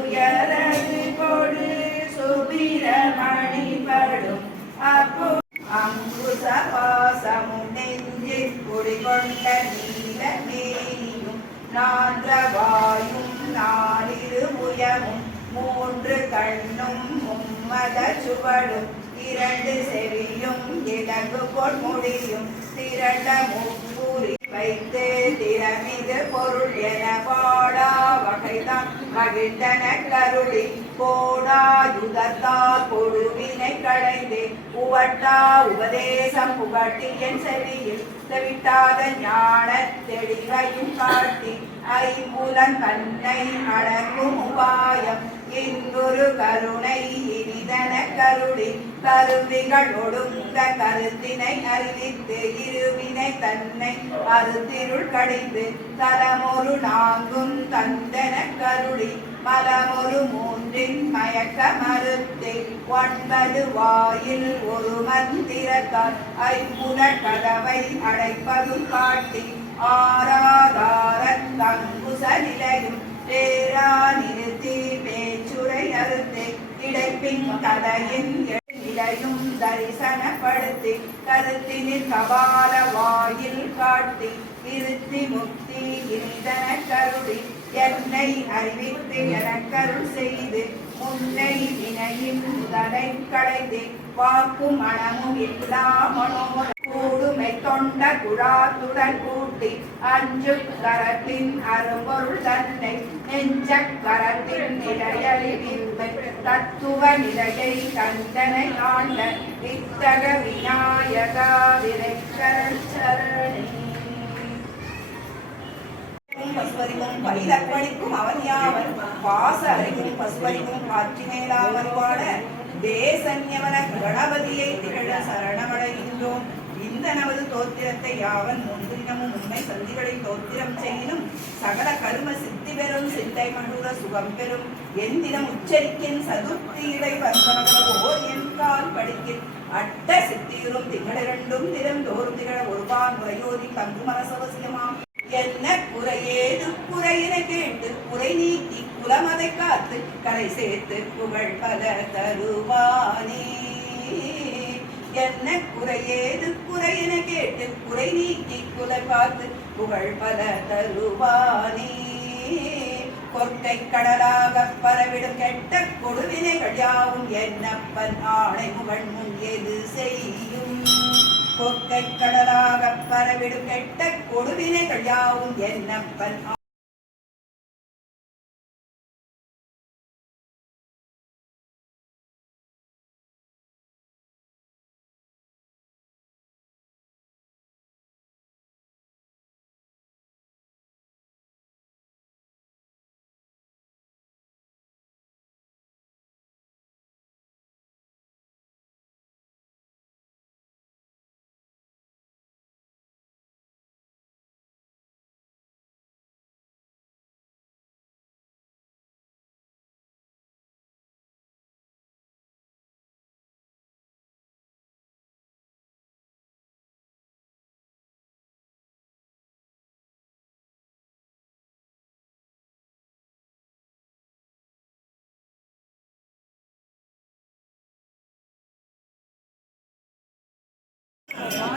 துயரது கொடு சுபிரமணி படும் அப்போ அங்குச பாசமும் நெஞ்சில் குடிகொண்ட நீல மேனியும் நான்றவாயும் நாலிரு புயமும் மூன்று கண்ணும் மும்மத சுவடும் இரண்டு செவியும் இலகு பொன்முடியும் திரண்ட முக்கூறி வைத்து திறமிகு பொருள் என பாடா வகைதான் மகிழ்ந்தன கருளி கோடாயுதத்தால் கொடுவினை களைந்தே உவட்டா உபதேசம் புகட்டி என் செவியில் செவிட்டாத ஞான தெளிவையும் காட்டி ஐம்புலன் கண்ணை அடக்கும் உபாயம் இன்றொரு கருணை அருளி கருளி கருவிகள் ஒடுங்க கருத்தினை அறிவித்து இருவினை தன்னை அருத்திருள் கடிந்து தலமொரு நாங்கும் தந்தன கருளி மலமொரு மூன்றின் மயக்க மறுத்து ஒன்பது வாயில் ஒரு மந்திரத்தால் ஐம்புல கதவை அடைப்பதும் காட்டி ஆராதாரத் கதையின் நிலையும் தரிசனப்படுத்தி கருத்தினில் கபால வாயில் காட்டி இருத்தி முக்தி இனிதன கருடி என்னை அறிவித்து எனக்கருள் செய்து முன்னை வினையின் முதலை களைந்து வாக்கும் மனமும் இல்லா மனோர கூடுமை தொண்ட குழாத்துடன் கூட்டி அஞ்சு கரத்தின் அரும்பொருள் தன்னை நெஞ்ச கரத்தின் தத்துவ நிலையை கந்தனை ஆண்ட இத்தக விநாயகா விரைக்கரன் சரணி. பலிதற்பணிக்கும் அவன் யாவன் பாச அறிவும் பசுவரிவும் காட்சி மேலாமல் தேசன்யவன கணபதியை திகழ சரணமடைகின்றோம். இந்த நமது தோத்திரத்தை யாவன் முன்தினமும் உண்மை சந்திகளை தோத்திரம் செய்யினும் சகல கரும சித்தி பெறும் சிந்தை மண்டுர சுகம் பெறும். என் உச்சரிக்கின் சதுர்த்திகளை வந்தனவோ என்றால் படிக்கின். அட்ட சித்தியுறும் திகழிரண்டும் திறந்தோறும் திகழ ஒருபான் முறையோதி பங்கு மனசவசியமாம் என்ன குறையேது குறையினை கேட்டு குறை நீக்கி குலமதை காத்து கரை சேர்த்து புகழ் பல தருவானே. என்ன குறையேது குறையின கேட்டு குறை நீக்கி குலை பார்த்து புகழ் பல தருவானே. கொற்கை கடலாக பரவிடும் கெட்ட கொடுவினைகள் யாவும் என்னப்பன் ஆணை முகழ் முன் எது செய்யும்? கொற்கை கடலாக பரவிடும் கெட்ட கொடுவினைகள் யாவும் என்னப்பன்